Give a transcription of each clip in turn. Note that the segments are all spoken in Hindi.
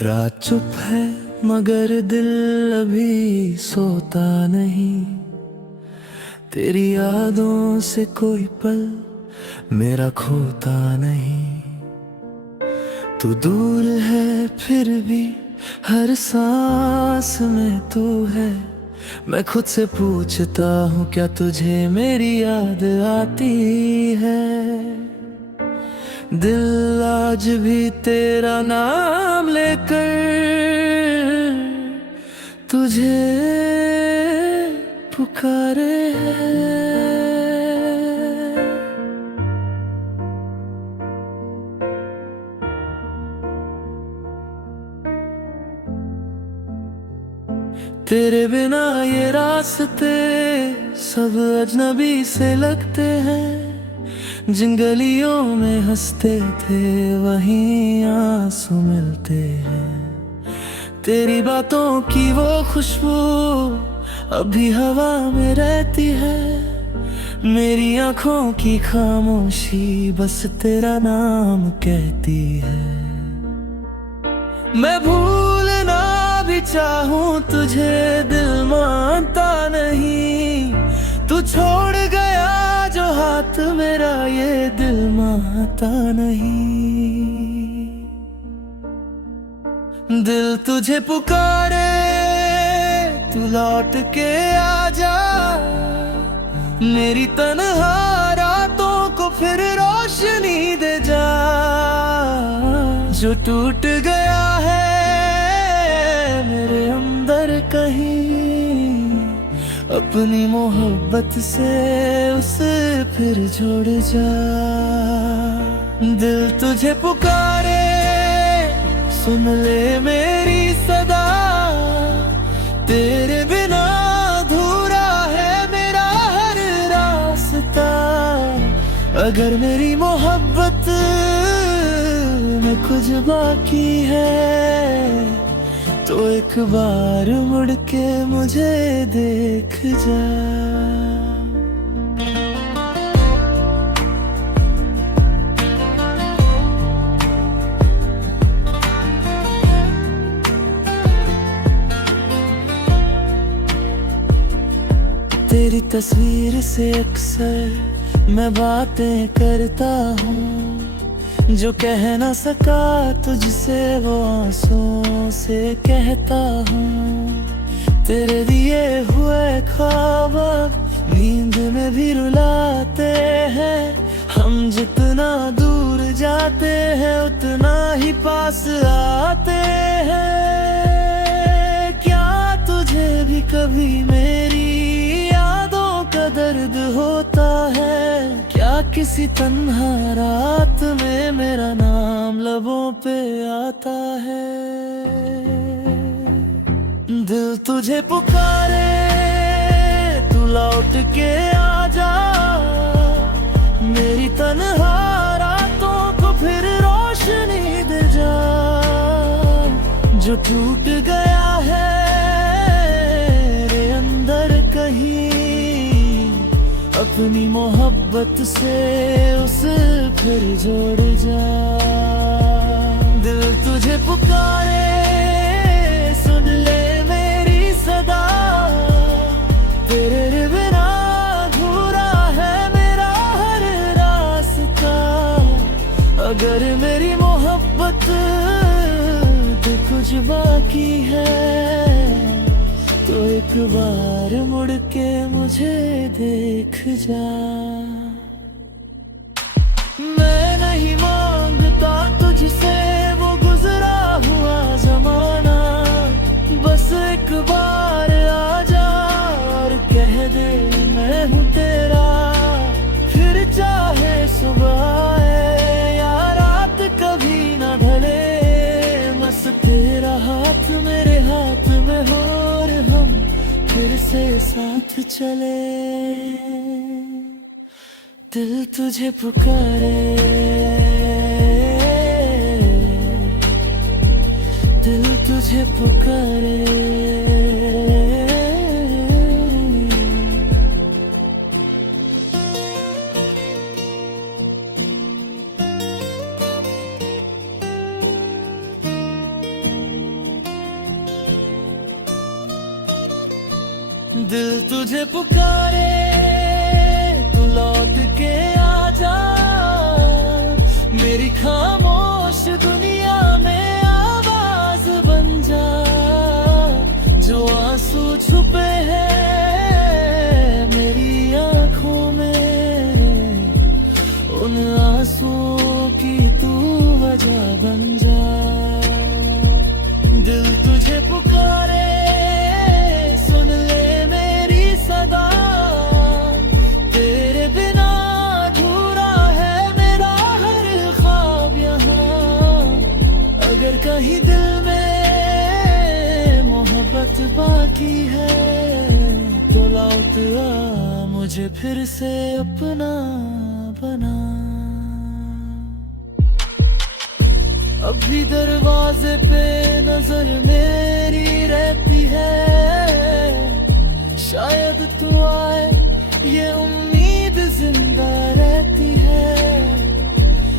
रात चुप है मगर दिल अभी सोता नहीं। तेरी यादों से कोई पल मेरा खोता नहीं। तू दूर है फिर भी हर सांस में तू है। मैं खुद से पूछता हूँ क्या तुझे मेरी याद आती है। दिल आज भी तेरा नाम लेकर तुझे पुकारे है। तेरे बिना ये रास्ते सब अजनबी से लगते हैं। जिन गलियों में हंसते थे वहीं आंसू मिलते हैं। तेरी बातों की वो खुशबू अभी हवा में रहती है। मेरी आंखों की खामोशी बस तेरा नाम कहती है। मैं भूलना भी चाहूं तुझे दिल मानता नहीं। तू छोड़ गया जो हाथ मेरा ये दिल मानता नहीं। दिल तुझे पुकारे तू लौट के आजा। मेरी तन्हा रातों को फिर रोशनी दे जा। जो टूट गया है मेरे अंदर कहीं अपनी मोहब्बत से उसे फिर जोड़ जा। दिल तुझे पुकारे सुन ले मेरी सदा। तेरे बिना अधूरा है मेरा हर रास्ता। अगर मेरी मोहब्बत में कुछ बाकी है तो एक बार मुड़ के मुझे देख जा। तेरी तस्वीर से अक्सर मैं बातें करता हूँ। जो कह ना सका तुझसे वो आंसुओं से कहता हूँ। तेरे दिए हुए ख्वाब नींद में भी रुलाते हैं। हम जितना दूर जाते हैं उतना ही पास आते हैं। क्या तुझे भी कभी मेरी यादों का दर्द होता है। क्या किसी तन्हा रात में मेरा नाम लबों पे आता है। दिल तुझे पुकारे तू लौट के आजा। मेरी तन्हा रातों को फिर रोशनी दे जा। जो टूट गया है मेरे अंदर कहीं अपनी मोहब्बत से उसे फिर जोड़ जा। दिल तुझे पुकारे सुन ले मेरी सदा। तेरे बिना अधूरा है मेरा हर रास्ता। अगर मेरी मोहब्बत तो कुछ बाकी है तो एक बार मुड़ के मुझे देख जा। मैं नहीं मांगता तुझसे वो गुजरा हुआ जमाना। बस एक बार आजा और कह दे मैं हूँ तेरा। फिर चाहे सुबह आए या रात कभी ना ढले। बस तेरा हाथ मेरे हाथ में हो और हम फिर से साथ चले। दिल तुझे पुकारे दिल तुझे पुकारे। दिल तुझे पुकारे तू लौट के आजा, मेरी खामोश दुनिया में आवाज बन जा। जो आंसू छुपे हैं मेरी आंखों में, उन आंसुओं की तू वजह बन जा। दिल तुझे पुकारे सुन ले मेरी सदा, तेरे बिना अधूरा है मेरा हर ख्वाब यहाँ। अगर कहीं दिल में मोहब्बत बाकी है तो लौट आ, मुझे फिर से अपना बना। अभी दरवाजे पे नजर मेरी रहती है, शायद तू आए ये उम्मीद जिंदा रहती है।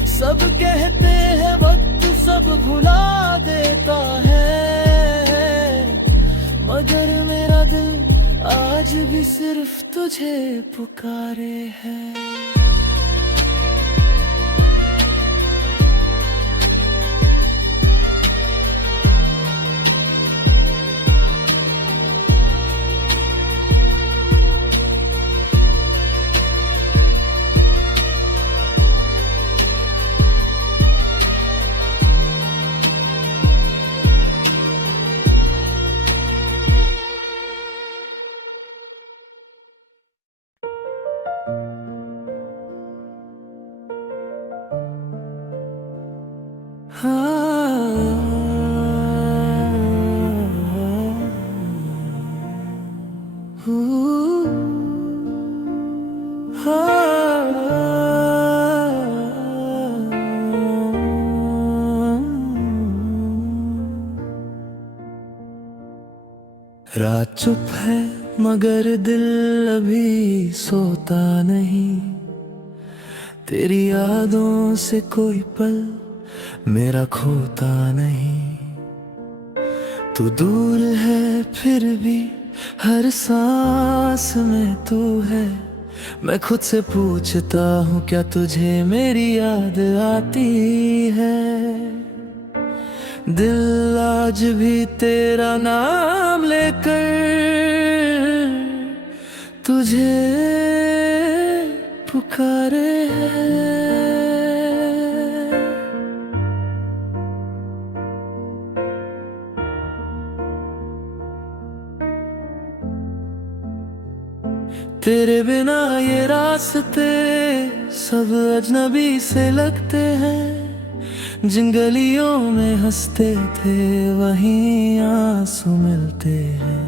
सब कहते हैं वक्त सब भुला देता है, मगर मेरा दिल आज भी सिर्फ तुझे पुकारे है। रात चुप है मगर दिल अभी सोता नहीं, तेरी यादों से कोई पल मेरा खोता नहीं। तू दूर है फिर भी हर सांस में तू है, मैं खुद से पूछता हूँ क्या तुझे मेरी याद आती है। दिल आज भी तेरा नाम लेकर तुझे पुकारे है। तेरे बिना ये रास्ते सब अजनबी से लगते हैं, जिन गलियों में हंसते थे वहीं आंसू मिलते हैं।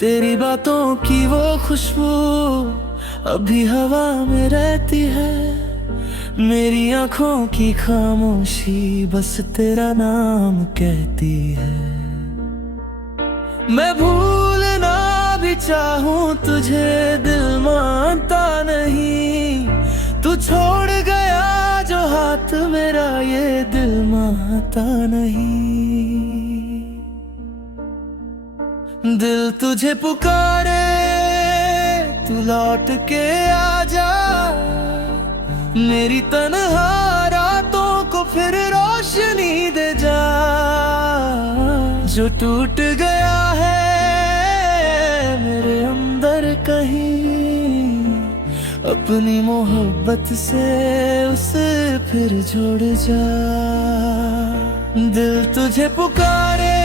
तेरी बातों की वो खुशबू अभी हवा में रहती है, मेरी आंखों की खामोशी बस तेरा नाम कहती है। मैं भूलना भी चाहूं तुझे दिल मानता नहीं, तू छोड़ गया जो हाथ मेरा ये दिल मानता नहीं। दिल तुझे पुकारे तू लौट के आजा, मेरी तन्हा रातों को फिर रोशनी दे जा। जो टूट गया है मेरे अंदर कहीं, अपनी मोहब्बत से उसे फिर जोड़ जा। दिल तुझे पुकारे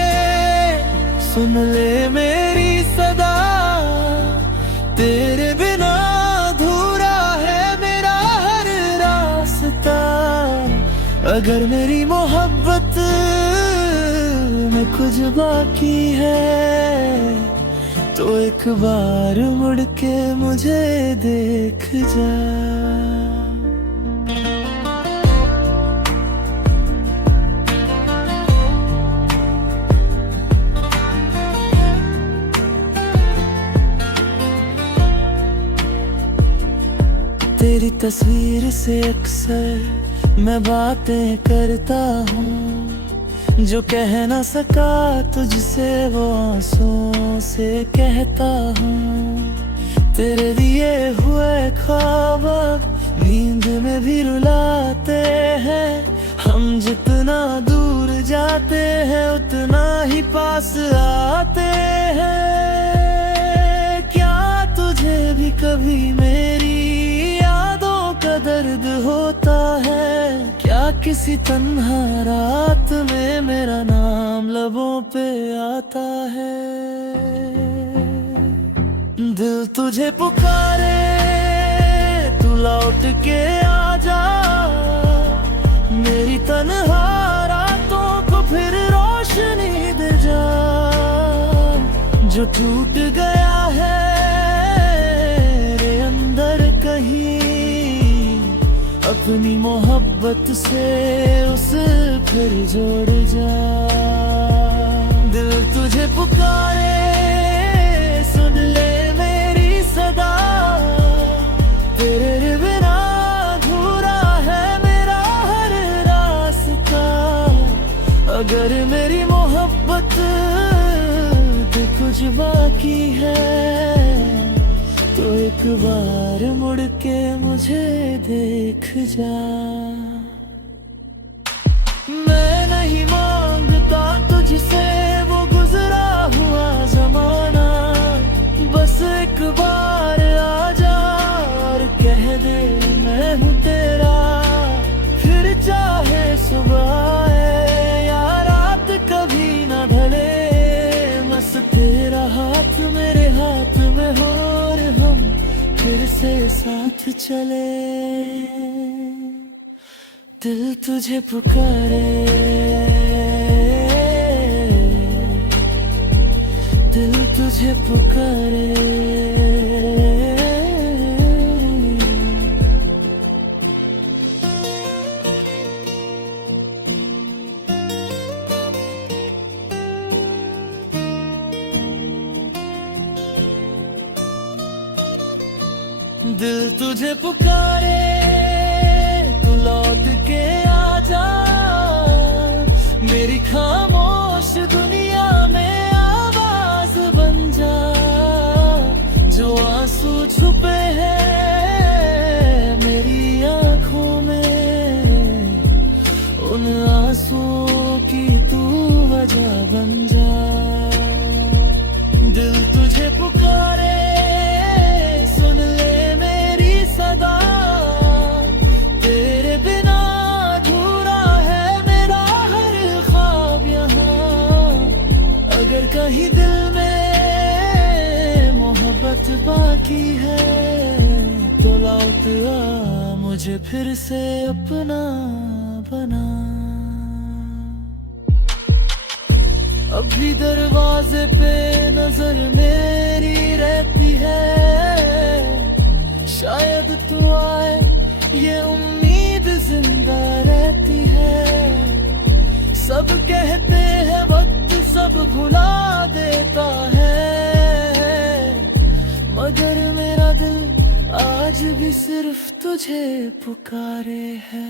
सुन ले मेरी सदा, तेरे बिना अधूरा है मेरा हर रास्ता। अगर मेरी मोहब्बत में कुछ बाकी है तो एक बार मुड़ के मुझे देख जा। तेरी तस्वीर से अक्सर मैं बातें करता हूँ, जो कह ना सका तुझसे वो आंसुओं से कहता हूँ। तेरे दिए हुए ख्वाब नींद में भी रुलाते हैं। हम जितना दूर जाते हैं उतना ही पास आते हैं। क्या तुझे भी कभी मेरी यादों का दर्द होता है? क्या किसी तन्हा रात में मेरा नाम लबों पे आता है? दिल तुझे पुकारे तू लौट के आ जा, मेरी तन्हा रातों को फिर रोशनी दे जा। जो टूट गया है रे अंदर कहीं, अपनी मोहब्बत से उसे फिर जोड़ जा। दिल तुझे पुकारे सुन ले मेरी सदा, तेरे बिना अधूरा है मेरा हर रास्ता। अगर मेरी मोहब्बत पे कुछ बाकी है तो एक बार मुड़ के मुझे देख जा। मैं नहीं मांगता तुझसे वो गुजरा हुआ जमाना, बस एक बार आ जा और कह दे मैं हूँ तेरा। फिर चाहे सुबह आए या रात कभी ना ढले, बस तेरा हाथ मेरे हाथ में हो और हम फिर से साथ चले। दिल तुझे पुकारे, दिल तुझे पुकारे। दिल तुझे पुकारे तू लौट के आ जा, मेरी खामोश दुनिया में आवाज बन जा। जो आंसू छुपे हैं मेरी आंखों में, उन आंसुओं की तू वजह बन जा। दिल तुझे पुकारे सुन ले मेरी सदा, तेरे बिना अधूरा है मेरा हर ख्वाब यहाँ। अगर कहीं दिल में मोहब्बत बाकी है तो लौट आ मुझे फिर से अपना बना। अभी दरवाजे पे नजर मेरी रहती है, शायद तू आए ये उम्मीद जिंदा रहती है। सब कहते हैं वक्त सब भुला देता है, मगर मेरा दिल आज भी सिर्फ तुझे पुकारे है।